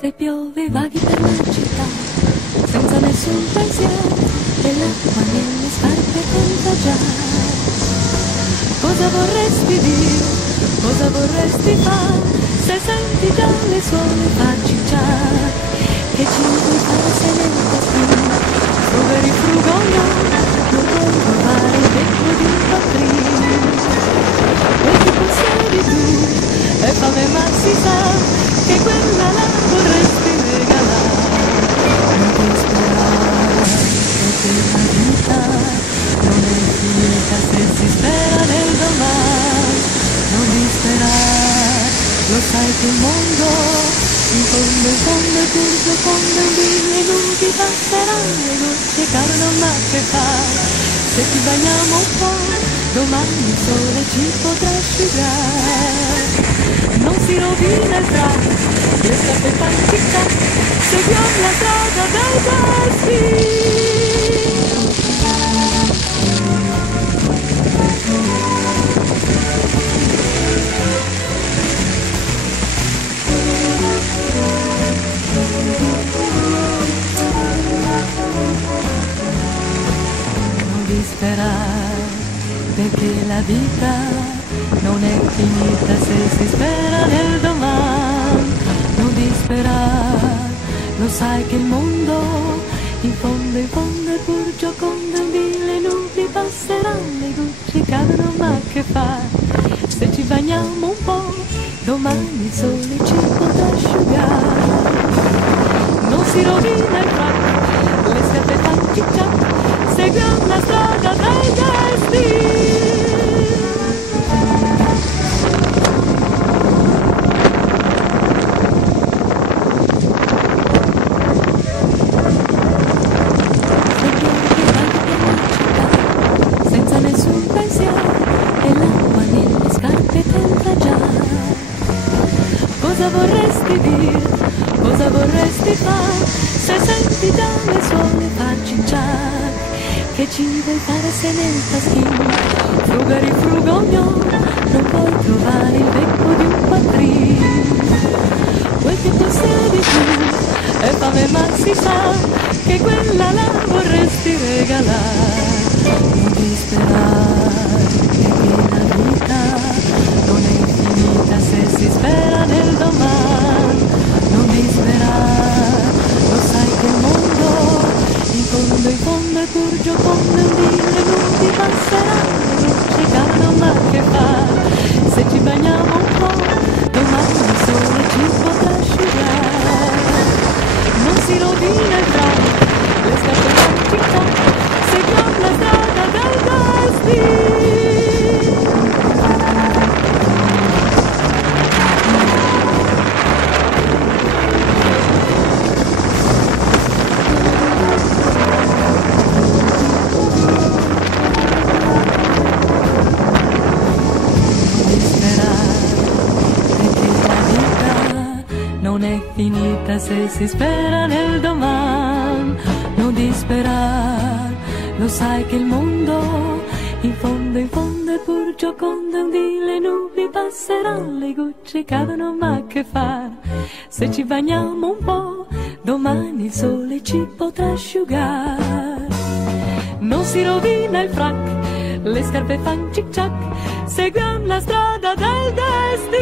Se piove vaghi per la città, senza nessun pensiero, e l'acqua nelle scarpe contagiare. Cosa vorresti dire, cosa vorresti fare, se senti già le suole farcicciare? Che ci vuoi fare se nel taschino, poveri frugoni, non puoi trovare il becco di un patrino. Quel che possiedi tu è fame, ma si sa che quella la vorresti regalare. Non ti sperare, perché la vita non è finita se si spera nel domani. Non disperare, lo sai che il mondo in fondo è curvo, fondo è le nubi passeranno, le gocce cadono, ma che fare? Se ti bagniamo un po', domani il sole ci potrà asciugare. Non si rovina il tratto, le scarpe città, seguiamo la strada dai tasti. Non disperare, perché la vita non è finita se si spera nel domani. Non disperare, lo sai che il mondo in fondo è pur giocondo, le nubi passeranno, le gocce cadono, ma che fare? Se ci bagniamo un po', domani il sole ci potrà asciugare. Non si rovina il fratto, le scarpe fanno cic-ciac, seguiamo la strada dai gesti. Senza nessun pensiero, e l'acqua nelle scarpe contagiare. Cosa vorresti dire, cosa vorresti fare, se senti già le suole farcicciare? Che ci vuoi fare se nel taschino, frugari frugogno, non puoi trovare il becco di un patrino? Quel che possiedi tu è fame, ma si sa che quella la vorresti regalare. Non disperare, perché la vita non è finita se si spera nel domani. Non disperare, lo sai che il mondo in fondo è pur giocondo, le nubi passeranno, le gocce cadono, ma che fare? Se ci bagniamo un po', domani il sole ci potrà asciugare. Non si rovina il tratto, le scarpe fanno città, seguiamo la strada dai tasti. Non è finita se si spera nel domani. Non disperare, lo sai che il mondo in fondo è pur giocondo, le nubi passeranno, le gocce cadono, ma che fare? Se ci bagniamo un po', domani il sole ci potrà asciugare. Non si rovina il frac, le scarpe fanno cic-ciac, seguiamo la strada del destino.